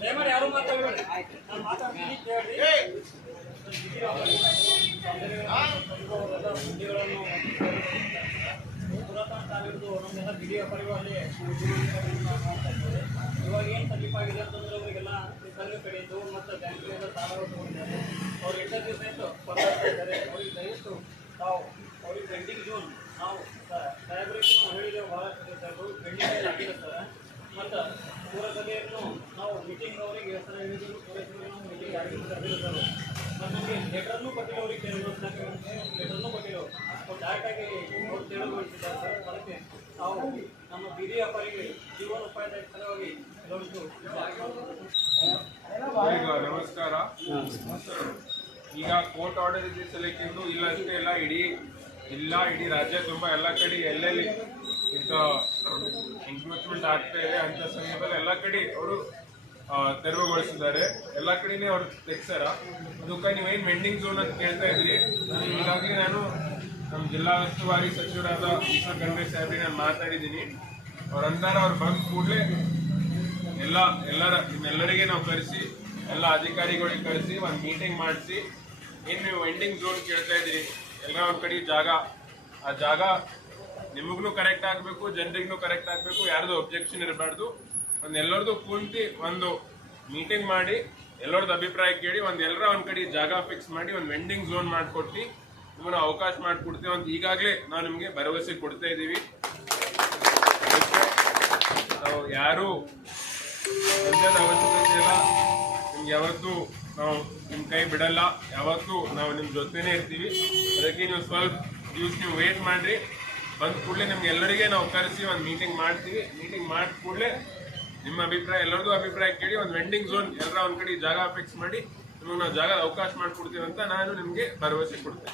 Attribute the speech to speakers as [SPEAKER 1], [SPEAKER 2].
[SPEAKER 1] ದಯಮಾಡಿ ಯಾರು ಮಾತಾಡಬೇಡಿ ನಾನು ಮಾತಾಡ್ತೀನಿ ಕೇಳ್ರಿ ಹುದ್ದೆಗಳನ್ನು ಪುರಾತನ ತಾವಿರ್ದು ನಮ್ಮೆಲ್ಲ ಬಿಡಿ ವ್ಯಾಪಾರಿಗಳಲ್ಲಿ ಇವಾಗ ಏನು ತಕಲೀಫ್ ಆಗಿದೆ ಅಂತಂದ್ರೆ ಅವರಿಗೆಲ್ಲ ಸರ್ವೆ ಕಡೆಯಿಂದ ಮತ್ತು ಬ್ಯಾಂಕಿನಿಂದ ಸಾಲಗಳು ತಗೊಂಡಿದ್ದಾರೆ ಅವ್ರು ಎಂಟು ದಿವಸ ಆಯಿತು ಪರ್ವಾಗ್ತಾ ಇದ್ದಾರೆ ಅವ್ರಿಗೆ ದಯವಿಟ್ಟು ನಾವು ಅವ್ರಿಗೆ ಪೆಂಡಿಂಗ್ ಜೂನ್ ನಾವು ಸಾಹೇಬ್ರಿಗೆ ನಾವು ಹೇಳಿದ್ದೇವೆ ಭಾಳ ಪೂರಕತೆಯನ್ನು ನಾವು ಮೀಟಿಂಗ್ ಅವರಿಗೆ ಹೆಸರು ಹೇಳಿದ್ರು ನಾವು ಮೀಟಿಂಗ್ ಮತ್ತು ಅವ್ರಿಗೆ ಕೇಳಿದ್ರು ಲೆಟರ್ನೂ ಕೊಟ್ಟಿಲ್ಲ ಅವ್ರು. ಡೈರೆಕ್ಟಾಗಿ ಸರ್. ಅದಕ್ಕೆ ನಾವು ನಮ್ಮ ಬೀದಿ ವ್ಯಾಪಾರಿಗೆ ಜೀವನೋಪಾಯದ ಸಲುವಾಗಿ ಕೆಲವೊಂದು
[SPEAKER 2] ನಮಸ್ಕಾರ. ಈಗ ಕೋರ್ಟ್ ಆರ್ಡರ್ ಇದೆ ಸಲಕ್ಕಿಂದು ಇಲ್ಲ ಅಷ್ಟೇ, ಎಲ್ಲ ಇಡೀ, ಇಲ್ಲ ಇಡೀ ರಾಜ್ಯ ತುಂಬ ಎಲ್ಲ ಕಡೆ ಎಲ್ಲೆಲ್ಲಿ ಇಂಥ ಎನ್ಕ್ರೋಚ್ಮೆಂಟ್ ಆಗ್ತಾ ಇದೆ, ಅಂತ ಸಂದರ್ಭದಲ್ಲಿ ಎಲ್ಲ ಕಡೆ ಅವರು ತೆರವುಗೊಳಿಸಿದ್ದಾರೆ. ಎಲ್ಲ ಕಡೆನೇ ಅವ್ರು ತೆಗ್ಸಾರ. ಅದಕ್ಕೆ ನೀವೇನು ವೆಂಡಿಂಗ್ ಝೋನ್ ಅಂತ ಕೇಳ್ತಾ ಇದ್ರಿ? ಹೀಗಾಗಿ ನಾನು ನಮ್ಮ ಜಿಲ್ಲಾ ಉಸ್ತುವಾರಿ ಸಚಿವರಾದ ಈಶ್ವರ್ ಖಂಡ್ರೆ ಸಾಹೇಬ್ರಿ ನಾನು ಮಾತಾಡಿದ್ದೀನಿ. ಅವ್ರ ಅಂದಾರ ಅವ್ರು ಬಂದ ಕೂಡಲೇ ಎಲ್ಲ, ಎಲ್ಲರ, ಇನ್ನೆಲ್ಲರಿಗೆ ನಾವು ಕರೆಸಿ, ಎಲ್ಲ ಅಧಿಕಾರಿಗಳಿಗೆ ಕರೆಸಿ, ಒಂದು ಮೀಟಿಂಗ್ ಮಾಡಿಸಿ, ಏನು ನೀವು ವೆಂಡಿಂಗ್ ಝೋನ್ ಕೇಳ್ತಾ ಇದ್ದೀರಿ ಎಲ್ಲ ಒಂದು ಕಡೆ ಜಾಗ, ಆ ಜಾಗ ನಿಮಗೂ ಕರೆಕ್ಟ್ ಆಗಬೇಕು ಜನರಿಗೂ ಕರೆಕ್ಟ್ ಆಗಬೇಕು, ಯಾರ್ದು ಒಬ್ಜೆಕ್ಷನ್ ಇರಬಾರ್ದು, ಒಂದು ಎಲ್ಲರದು ಕುಂತಿ ಒಂದು ಮೀಟಿಂಗ್ ಮಾಡಿ ಎಲ್ಲರದ್ದು ಅಭಿಪ್ರಾಯ ಕೇಳಿ, ಒಂದು ಎಲ್ಲರ ಒಂದು ಕಡೆ ಜಾಗ ಫಿಕ್ಸ್ ಮಾಡಿ, ಒಂದು ವೆಂಡಿಂಗ್ ಝೋನ್ ಮಾಡಿಕೊಟ್ಟು, ನಿಮ್ಮನ್ನು ಅವಕಾಶ ಮಾಡಿಕೊಡ್ತೀವಿ ಅಂತ ಈಗಾಗಲೇ ನಾವು ನಿಮಗೆ ಭರವಸೆ ಕೊಡ್ತಾ ಇದ್ದೀವಿ ನಾವು ಯಾರು ಸದ್ಯದ ಇಲ್ಲ. ನಿಮ್ಗೆ ಯಾವತ್ತೂ ನಾವು ನಿಮ್ಮ ಕೈ ಬಿಡಲ್ಲ. ಯಾವತ್ತೂ ನಾವು ನಿಮ್ಮ ಜೊತೆನೇ ಇರ್ತೀವಿ. ಅದಕ್ಕೆ ನೀವು ಸ್ವಲ್ಪ ದ್ಯೂಸ್ ನೀವು ವೇಟ್ ಮಾಡಿರಿ. ಬಂದ ಕೂಡಲೇ ನಿಮ್ಗೆ ಎಲ್ಲರಿಗೆ ನಾವು ಕರೆಸಿ ಒಂದು ಮೀಟಿಂಗ್ ಮಾಡ್ತೀವಿ. ಮೀಟಿಂಗ್ ಮಾಡಿದ ಕೂಡಲೇ ನಿಮ್ಮ ಅಭಿಪ್ರಾಯ ಎಲ್ಲರದು ಅಭಿಪ್ರಾಯ ಕೇಳಿ ಒಂದು ವೆಂಡಿಂಗ್ ಝೋನ್ ಎಲ್ಲರ ಒಂದು ಕಡೆ ಜಾಗ ಫಿಕ್ಸ್ ಮಾಡಿ ನಿಮಗೆ ನಾವು ಜಾಗ ಅವಕಾಶ ಮಾಡಿಕೊಡ್ತೀವಿ ಅಂತ ನಾನು ನಿಮಗೆ ಭರವಸೆ ಕೊಡ್ತೇನೆ.